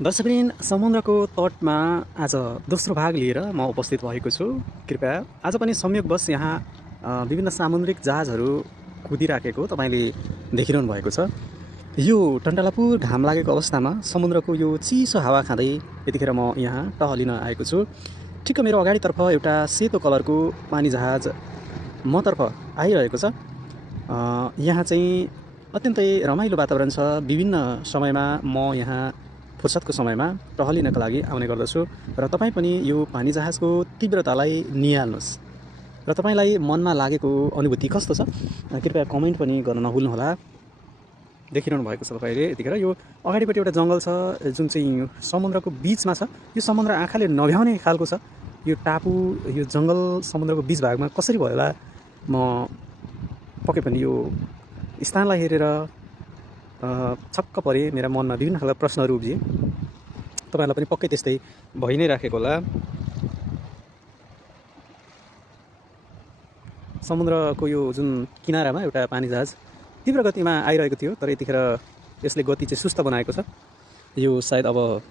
दर्शकवृन्द, समुद्रको तटमा आज दोस्रो भाग लिएर म उपस्थित भएको छु। कृपया आज पनि संयोगवश यहाँ विभिन्न सामुद्रिक जहाजहरू कुदिराखेको तपाईँले देखिरहनु भएको छ। यो टन्टालापुर घाम लागेको अवस्थामा समुद्रको यो चिसो हावा खाँदै यतिखेर म यहाँ टहलिन आएको छु। ठिक्क मेरो अगाडितर्फ एउटा सेतो कलरको पानी जहाज मतर्फ आइरहेको छ। यहाँ चाहिँ अत्यन्तै रमाइलो वातावरण छ। विभिन्न समयमा म यहाँ फुर्सदको समयमा टहलिनका लागि आउने गर्दछु र तपाईँ पनि यो पानी जहाजको तीव्रतालाई निहाल्नुहोस् र तपाईँलाई मनमा लागेको अनुभूति कस्तो छ कृपया कमेन्ट पनि गर्न नभुल्नुहोला। देखिरहनु भएको छ तपाईँले यतिखेर यो अगाडिपट्टि एउटा जङ्गल छ जुन चाहिँ समुद्रको बिचमा छ। यो समुद्र आँखाले नभ्याउने खालको छ। यो टापु, यो जङ्गल समुद्रको बिच भागमा कसरी भयो होला, म पक्कै पनि यो स्थानलाई हेरेर छक्क परे। मेरा मनमा विभिन्न खालका प्रश्नहरू उब्जिए। तपाईँहरूलाई पनि पक्कै त्यस्तै भइ नै राखेको होला। समुद्रको यो जुन किनारामा एउटा पानी जहाज तीव्र गतिमा आइरहेको थियो, तर यतिखेर यसले गति चाहिँ सुस्त बनाएको छ। यो सायद अब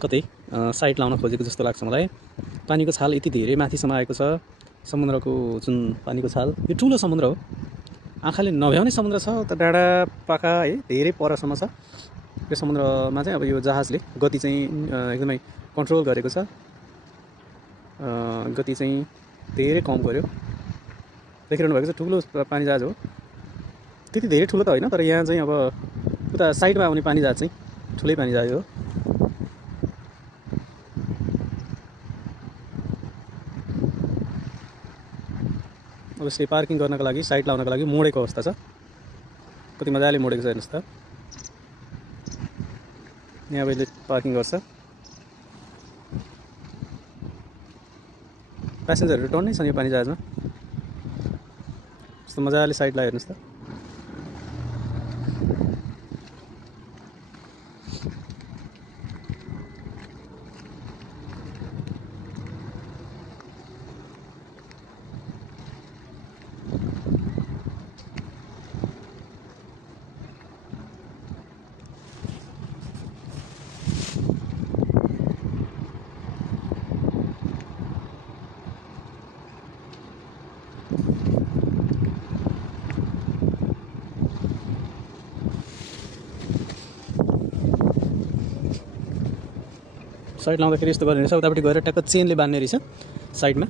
कतै साइड लाउन खोजेको जस्तो लाग्छ मलाई। पानीको छाल यति धेरै माथिसम्म आएको छ। समुद्रको जुन पानीको छाल, यो ठुलो समुद्र हो, आँखाले नभ्याउने समुद्र छ। त डाँडा पाखा है धेरै परसम्म छ। यो समुद्रमा चाहिँ अब यो जहाजले गति चाहिँ एकदमै कन्ट्रोल गरेको छ। गति चाहिँ धेरै कम गर्यो। देखिरहनु भएको छ ठुलो पानी जहाज हो। त्यति धेरै ठुलो त होइन, तर यहाँ चाहिँ अब उता साइडमा आउने पानी जहाज चाहिँ ठुलै पानी जहाज हो। अब यसले पार्किङ गर्नको लागि, साइड लाउनको लागि मोडेको अवस्था छ। कति मजाले मोडेको छ हेर्नुहोस् त। यहाँ अहिले पार्किङ गर्छ। प्यासेन्जरहरू टन्नै छन् यो पानी जहाजमा। यस्तो मजाले साइड लायो हेर्नुहोस् त। साइड लाउँदाखेरि यस्तो गर्ने रहेछ। उतापट्टि गएर ट्याक्क चेनले बान्ने रहेछ साइडमा।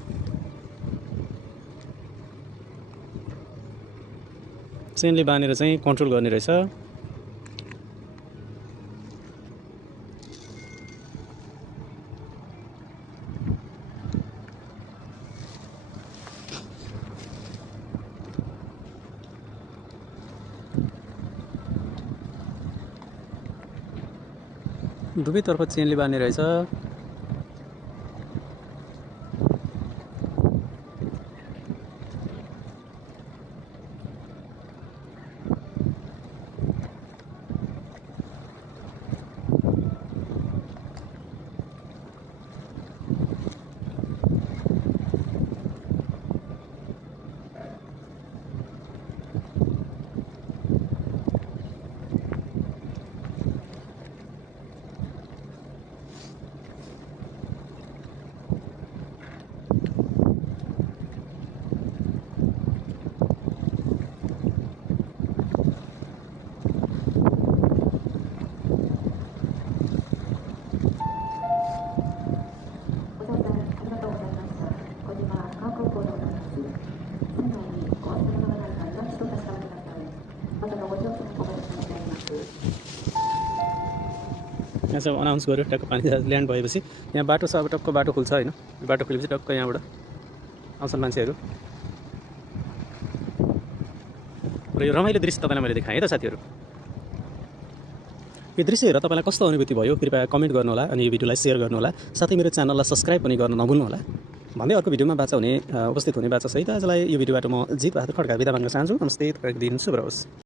चेनले बानेर चाहिँ कन्ट्रोल गर्ने रहेछ। दुवैतर्फ चेनले बान्ने रहेछ। यहाँ चाहिँ अनाउन्स गर्यो टक्क पानी जहाज ल्यान्ड भएपछि। यहाँ बाटो छ, अब टक्क बाटो खुल्छ होइन। बाटो खुलेपछि टक्क यहाँबाट आउँछन् मान्छेहरू र यो रमाइलो दृश्य तपाईँलाई मैले देखाएँ त साथीहरू। यो दृश्य हेरेर तपाईँलाई कस्तो अनुभूति भयो कृपया कमेन्ट गर्नुहोला अनि यो भिडियोलाई सेयर गर्नुहोला। साथै मेरो च्यानललाई सब्सक्राइब पनि गर्न नभुल्नुहोला। भन्दै अर्को भिडियोमा उपस्थित हुने बाचा सहित आजलाई यो भिडियोबाट म जित बहादुर खड्का बिदा माग्न चाहन्छु। नमस्ते, तपाईँको दिन शुभ रहोस्।